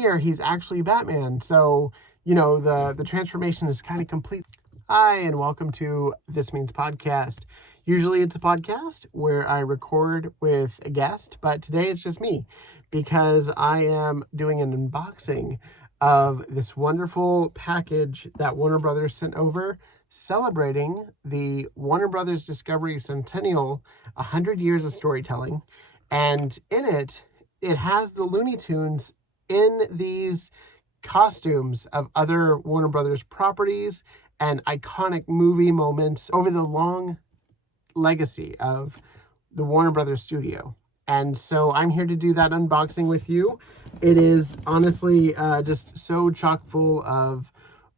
here he's actually Batman. So, you know, the transformation is kind of complete. Hi, and welcome to This Means Podcast. Usually it's a podcast where I record with a guest, but today it's just me because I am doing an unboxing of this wonderful package that Warner Brothers sent over celebrating the Warner Brothers Discovery Centennial, 100 years of storytelling. And in it, it has the Looney Tunes in these costumes of other Warner Brothers properties and iconic movie moments over the long legacy of the Warner Brothers studio. And so I'm here to do that unboxing with you. It is honestly just so chock full of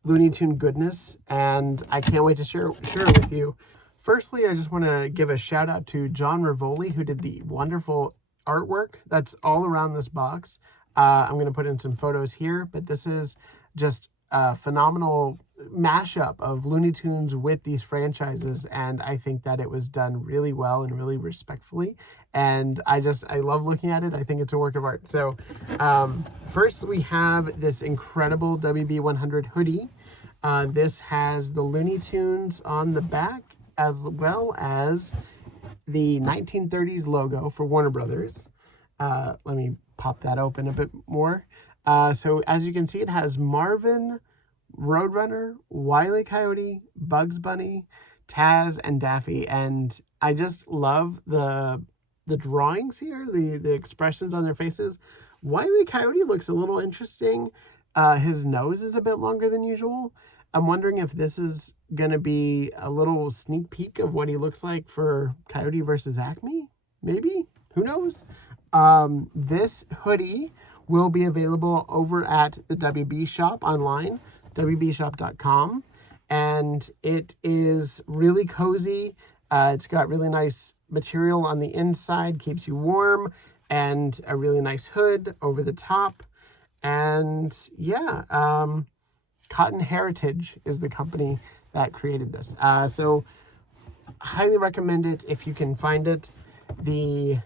Looney Tune goodness, and I can't wait to share it with you. Firstly, I just want to give a shout out to John Rivoli, who did the wonderful artwork that's all around this box. I'm going to put in some photos here, but this is just a phenomenal mashup of Looney Tunes with these franchises, and I think that it was done really well and really respectfully, and I love looking at it. I think it's a work of art. So first we have this incredible WB100 hoodie. This has the Looney Tunes on the back as well as the 1930s logo for Warner Brothers. Let me pop that open a bit more. So as you can see, it has Marvin, Roadrunner, Wile E. Coyote, Bugs Bunny, Taz, and Daffy. And I just love the drawings here, the expressions on their faces. Wile E. Coyote looks a little interesting. His nose is a bit longer than usual. I'm wondering if this is going to be a little sneak peek of what he looks like for Coyote versus Acme. Maybe? Who knows? This hoodie will be available over at the WB shop online, WBshop.com. And it is really cozy. It's got really nice material on the inside, keeps you warm, and a really nice hood over the top. And yeah, Cotton Heritage is the company that created this. So highly recommend it if you can find it. The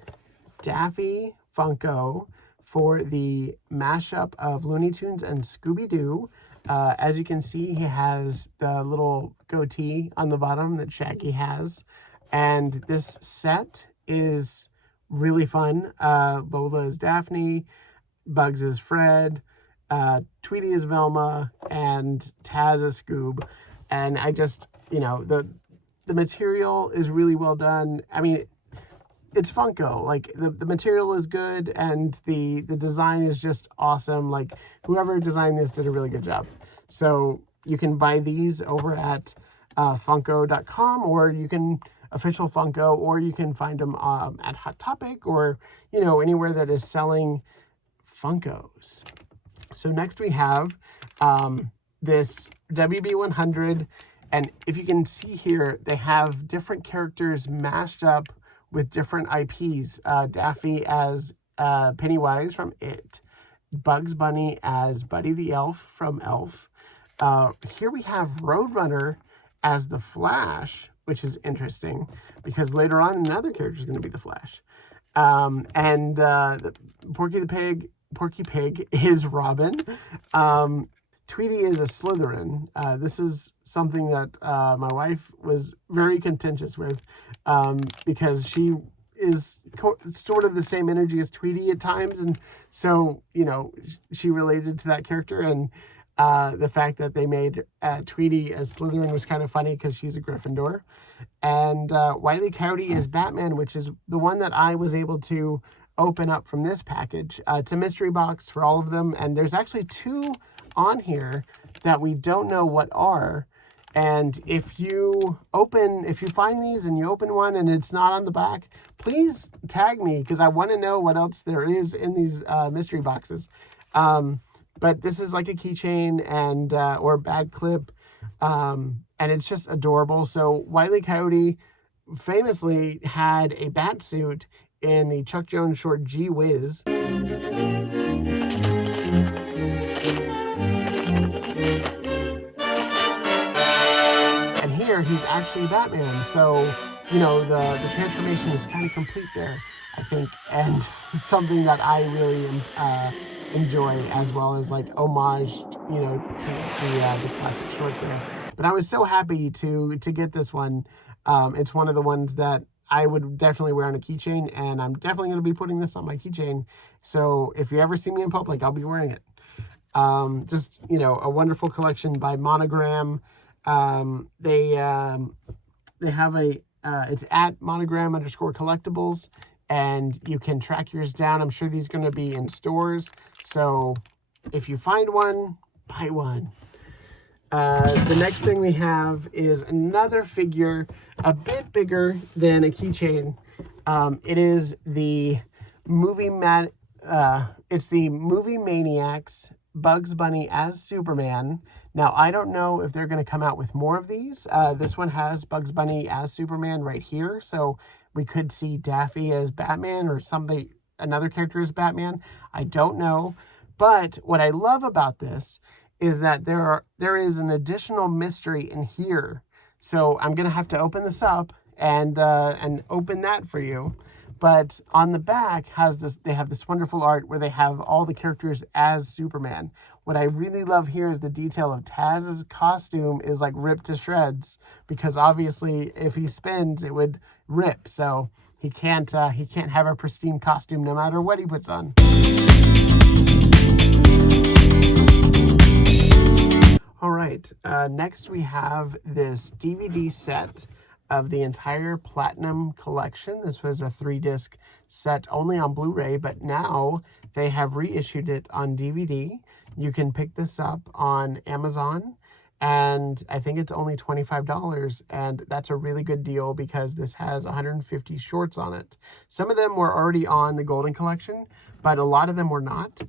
Daffy Funko for the mashup of Looney Tunes and Scooby-Doo. As you can see, he has the little goatee on the bottom that Shaggy has. And this set is really fun. Lola is Daphne, Bugs is Fred, Tweety is Velma, and Taz is Scoob. And I just, you know, the material is really well done. I mean, it's Funko. Like, the material is good, and the design is just awesome. Like, whoever designed this did a really good job. So you can buy these over at funko.com, or you can official Funko, or you can find them at Hot Topic, or, you know, anywhere that is selling Funkos. So next we have this WB100, and if you can see here, they have different characters mashed up with different IPs. Daffy as Pennywise from It, Bugs Bunny as Buddy the Elf from Elf. Here we have Roadrunner as the Flash, which is interesting because later on another character is going to be the Flash. And Porky Pig is Robin. Tweety is a Slytherin. This is something that my wife was very contentious with because she is sort of the same energy as Tweety at times. And so, you know, she related to that character. And the fact that they made Tweety as Slytherin was kind of funny because she's a Gryffindor. And Wile E. Coyote is Batman, which is the one that I was able to open up from this package. It's a mystery box for all of them. And there's actually two on here that we don't know what are. And if you find these and you open one and it's not on the back, please tag me because I want to know what else there is in these mystery boxes. But this is like a keychain and or bag clip, and it's just adorable. So Wile E. Coyote famously had a bat suit in the Chuck Jones short Gee Whiz. And here he's actually Batman. So, you know, the transformation is kind of complete there, I think, and something that I really enjoy, as well as like homage, you know, to the classic short there. But I was so happy to get this one. It's one of the ones that I would definitely wear on a keychain, and I'm definitely going to be putting this on my keychain. So if you ever see me in public, I'll be wearing it. Just, you know, a wonderful collection by Monogram. They have a, it's at monogram_collectibles, and you can track yours down. I'm sure these are going to be in stores. So if you find one, buy one. The next thing we have is another figure, a bit bigger than a keychain. It is the Movie Maniacs Bugs Bunny as Superman. Now, I don't know if they're going to come out with more of these. This one has Bugs Bunny as Superman right here, so we could see Daffy as Batman or somebody, another character as Batman. I don't know. But what I love about this is that there is an additional mystery in here. So I'm going to have to open this up and open that for you. But on the back has this, they have this wonderful art where they have all the characters as Superman. What I really love here is the detail of Taz's costume is like ripped to shreds, because obviously if he spins, it would rip. So he can't have a pristine costume no matter what he puts on. All right, next we have this DVD set of the entire Platinum collection. This was a 3-disc set only on Blu-ray, but now they have reissued it on DVD. You can pick this up on Amazon, and I think it's only $25, and that's a really good deal because this has 150 shorts on it. Some of them were already on the Golden Collection, but a lot of them were not.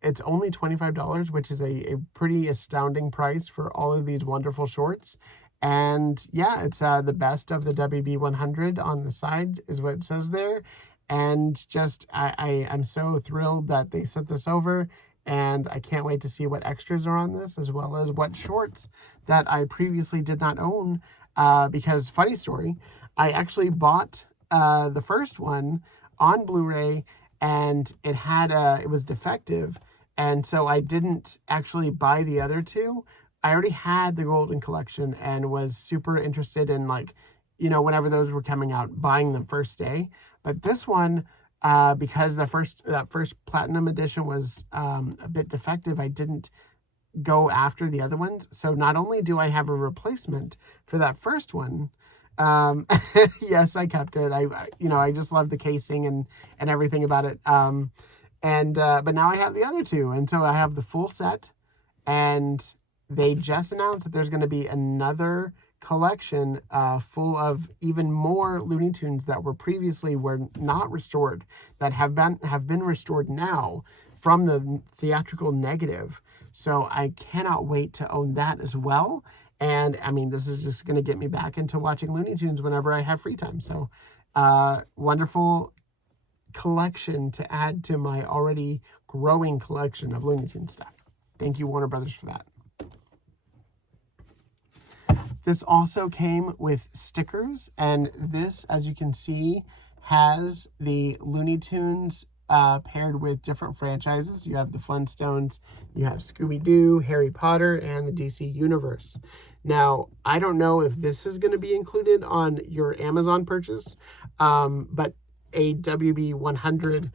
It's only $25, which is a pretty astounding price for all of these wonderful shorts. And yeah, it's the best of the WB100 on the side is what it says there. And just, I'm so thrilled that they sent this over, and I can't wait to see what extras are on this, as well as what shorts that I previously did not own. Because funny story, I actually bought the first one on Blu-ray, and it was defective. And so I didn't actually buy the other two. I already had the Golden Collection and was super interested in, like, you know, whenever those were coming out, buying them first day. But this one, because that first Platinum edition was a bit defective, I didn't go after the other ones. So not only do I have a replacement for that first one, yes, I kept it. I just love the casing and everything about it. But now I have the other two, and so I have the full set, and they just announced that there's going to be another collection full of even more Looney Tunes that were not restored, that have been restored now from the theatrical negative. So I cannot wait to own that as well. And I mean, this is just going to get me back into watching Looney Tunes whenever I have free time. So wonderful collection to add to my already growing collection of Looney Tunes stuff. Thank you, Warner Brothers, for that. This also came with stickers, and this, as you can see, has the Looney Tunes paired with different franchises. You have the Flintstones, you have Scooby-Doo, Harry Potter, and the DC Universe. Now, I don't know if this is going to be included on your Amazon purchase, but a WB100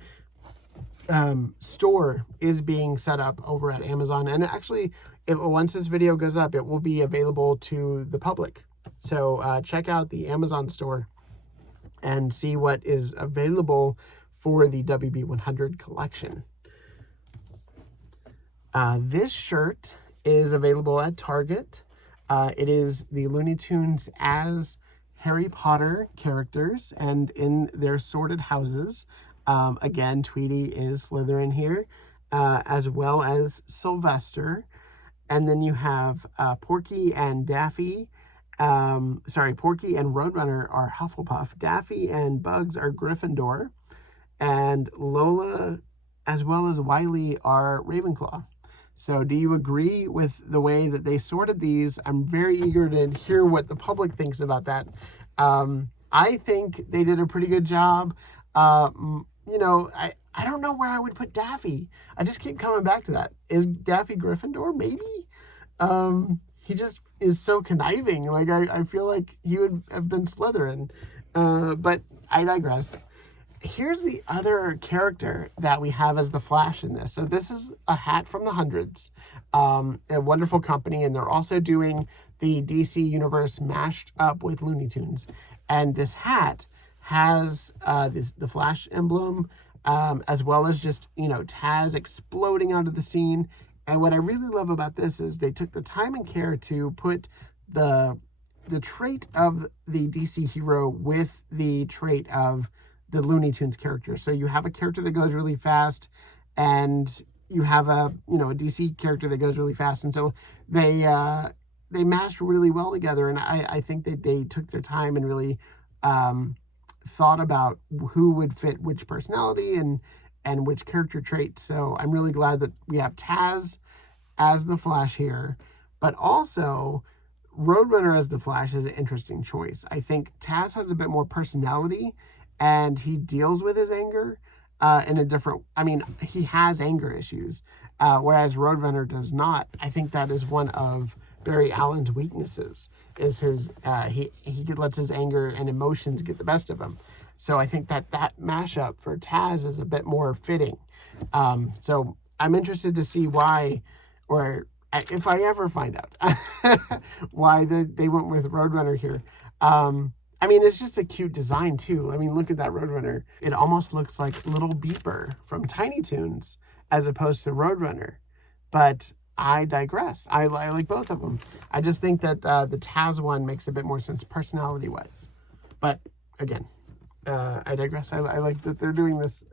store is being set up over at Amazon, and actually, once this video goes up, it will be available to the public. So check out the Amazon store and see what is available for the WB100 collection. This shirt is available at Target. It is the Looney Tunes as Harry Potter characters and in their sorted houses. Again, Tweety is Slytherin here, as well as Sylvester. And then you have Porky and Daffy. Porky and Roadrunner are Hufflepuff. Daffy and Bugs are Gryffindor. And Lola, as well as Wiley, are Ravenclaw. So do you agree with the way that they sorted these? I'm very eager to hear what the public thinks about that. I think they did a pretty good job. I I don't know where I would put Daffy. I just keep coming back to that. Is Daffy Gryffindor? Maybe. He just is so conniving. Like, I feel like he would have been Slytherin. But I digress. Here's the other character that we have as the Flash in this. So this is a hat from the hundreds, a wonderful company, and they're also doing the DC universe mashed up with Looney Tunes. And this hat has the Flash emblem, as well as just, Taz exploding onto the scene. And what I really love about this is they took the time and care to put the trait of the DC hero with the trait of the Looney Tunes character. So you have a character that goes really fast, and you have a DC character that goes really fast. And so they mashed really well together. And I think that they took their time and really thought about who would fit which personality and which character trait. So I'm really glad that we have Taz as the Flash here, but also Roadrunner as the Flash is an interesting choice. I think Taz has a bit more personality, and he deals with his anger in a different... he has anger issues, whereas Roadrunner does not. I think that is one of Barry Allen's weaknesses, is his he lets his anger and emotions get the best of him. So I think that mashup for Taz is a bit more fitting. So I'm interested to see why, or if I ever find out why they went with Roadrunner here. It's just a cute design too. Look at that Roadrunner. It almost looks like Little Beeper from Tiny Toons as opposed to Roadrunner. But I digress. I like both of them. I just think that the Taz one makes a bit more sense personality-wise. But again, I digress. I like that they're doing this.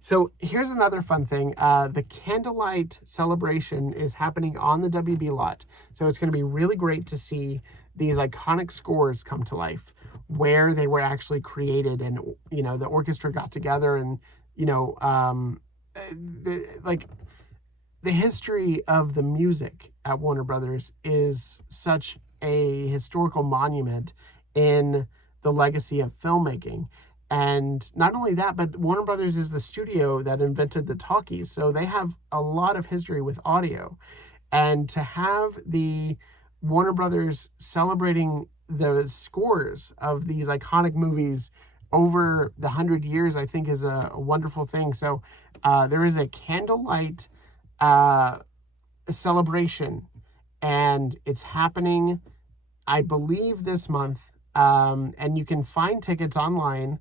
So here's another fun thing. The Candlelight Celebration is happening on the WB lot. So it's going to be really great to see these iconic scores come to life, where they were actually created, and, the orchestra got together, and, the history of the music at Warner Brothers is such a historical monument in the legacy of filmmaking. And not only that, but Warner Brothers is the studio that invented the talkies. So they have a lot of history with audio. And to have the Warner Brothers celebrating the scores of these iconic movies over the 100 years, I think is a wonderful thing. So there is a Candlelight celebration, and it's happening, I believe, this month. And you can find tickets online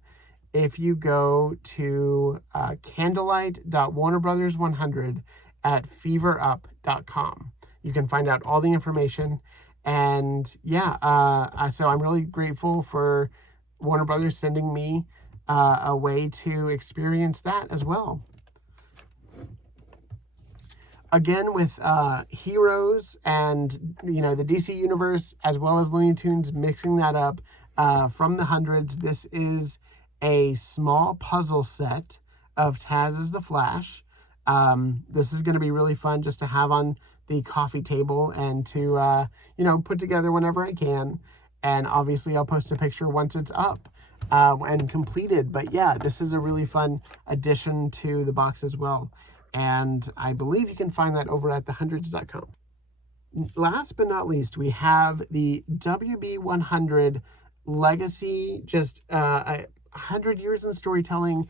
if you go to candlelight.warnerbrothers100 at feverup.com. You can find out all the information. And so I'm really grateful for Warner Brothers sending me a way to experience that as well. Again, with heroes and, the DC universe, as well as Looney Tunes, mixing that up from the hundreds. This is a small puzzle set of Taz as the Flash. This is going to be really fun just to have on the coffee table and to, put together whenever I can. And obviously I'll post a picture once it's up and completed. But yeah, this is a really fun addition to the box as well. And I believe you can find that over at thehundreds.com. Last but not least, we have the WB100 Legacy, just 100 years in storytelling.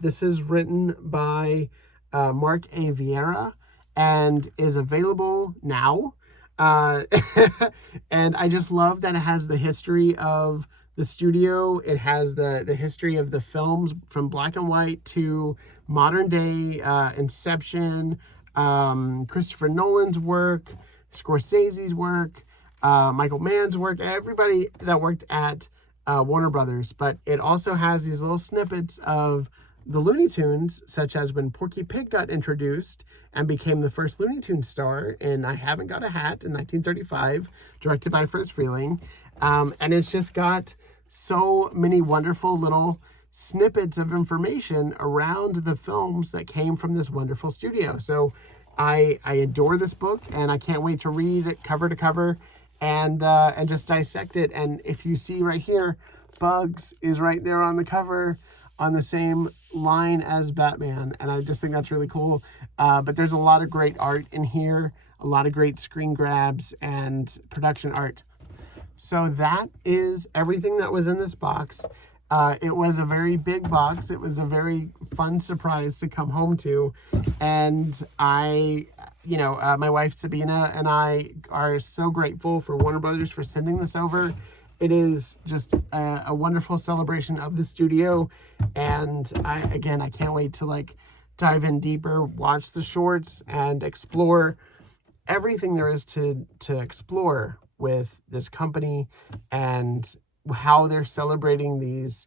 This is written by Mark A. Vieira and is available now. And I just love that it has the history of the studio. It has the history of the films from black and white to modern day, Inception, Christopher Nolan's work, Scorsese's work, Michael Mann's work, everybody that worked at Warner Brothers. But it also has these little snippets of the Looney Tunes, such as when Porky Pig got introduced and became the first Looney Tunes star in I Haven't Got a Hat in 1935, directed by Friz Freleng. And it's just got so many wonderful little snippets of information around the films that came from this wonderful studio. So I adore this book, and I can't wait to read it cover to cover and just dissect it. And if you see right here, Bugs is right there on the cover. on the same line as Batman, and I just think that's really cool. But there's a lot of great art in here, a lot of great screen grabs and production art. So that is everything that was in this box. It was a very big box. It was a very fun surprise to come home to. And my wife Sabina and I are so grateful for Warner Brothers for sending this over. It is just a wonderful celebration of the studio. And I can't wait to dive in deeper, watch the shorts, and explore everything there is to explore with this company and how they're celebrating these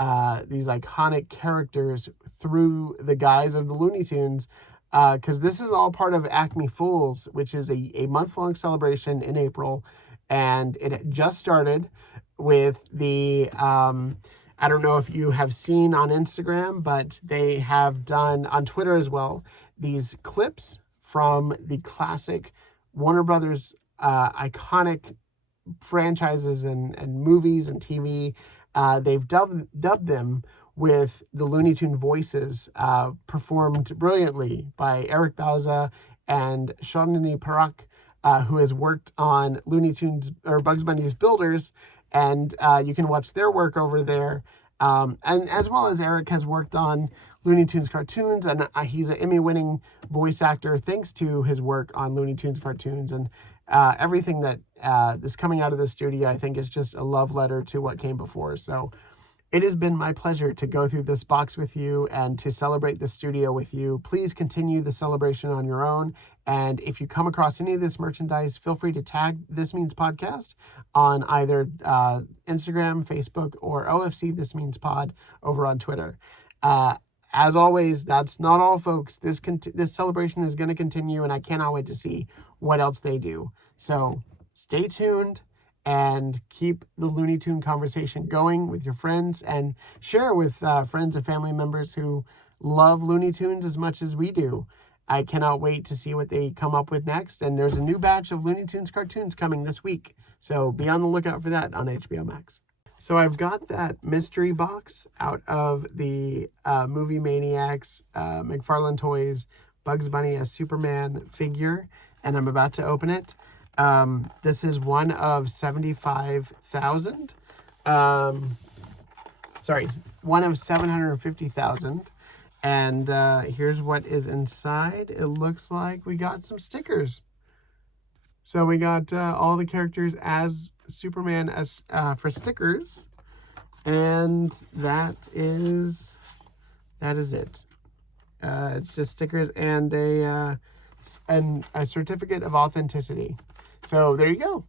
iconic characters through the guise of the Looney Tunes, because this is all part of ACMEFools, which is a month-long celebration in April, and it just started with the I don't know if you have seen on Instagram, but they have done on Twitter as well these clips from the classic Warner Brothers iconic franchises and movies and TV. They've dubbed them with the Looney Tune voices, performed brilliantly by Eric Bauza and Shawnee Parak, who has worked on Looney Tunes or Bugs Bunny's Builders, and you can watch their work over there. And as well as Eric has worked on Looney Tunes cartoons, and he's an Emmy-winning voice actor thanks to his work on Looney Tunes cartoons. And everything that is coming out of the studio, I think, is just a love letter to what came before. So it has been my pleasure to go through this box with you and to celebrate the studio with you. Please continue the celebration on your own. And if you come across any of this merchandise, feel free to tag This Means Podcast on either Instagram, Facebook, or OFC This Means Pod over on Twitter. As always, that's not all, folks. This celebration is going to continue, and I cannot wait to see what else they do. So stay tuned and keep the Looney Tune conversation going with your friends, and share with friends and family members who love Looney Tunes as much as we do. I cannot wait to see what they come up with next. And there's a new batch of Looney Tunes cartoons coming this week, so be on the lookout for that on HBO Max. So I've got that mystery box out of the Movie Maniacs McFarlane Toys Bugs Bunny as Superman figure, and I'm about to open it. This is one of 75,000. One of 750,000. And here's what is inside. It looks like we got some stickers. So we got all the characters as Superman as for stickers, and that is it. It's just stickers and a certificate of authenticity. So there you go.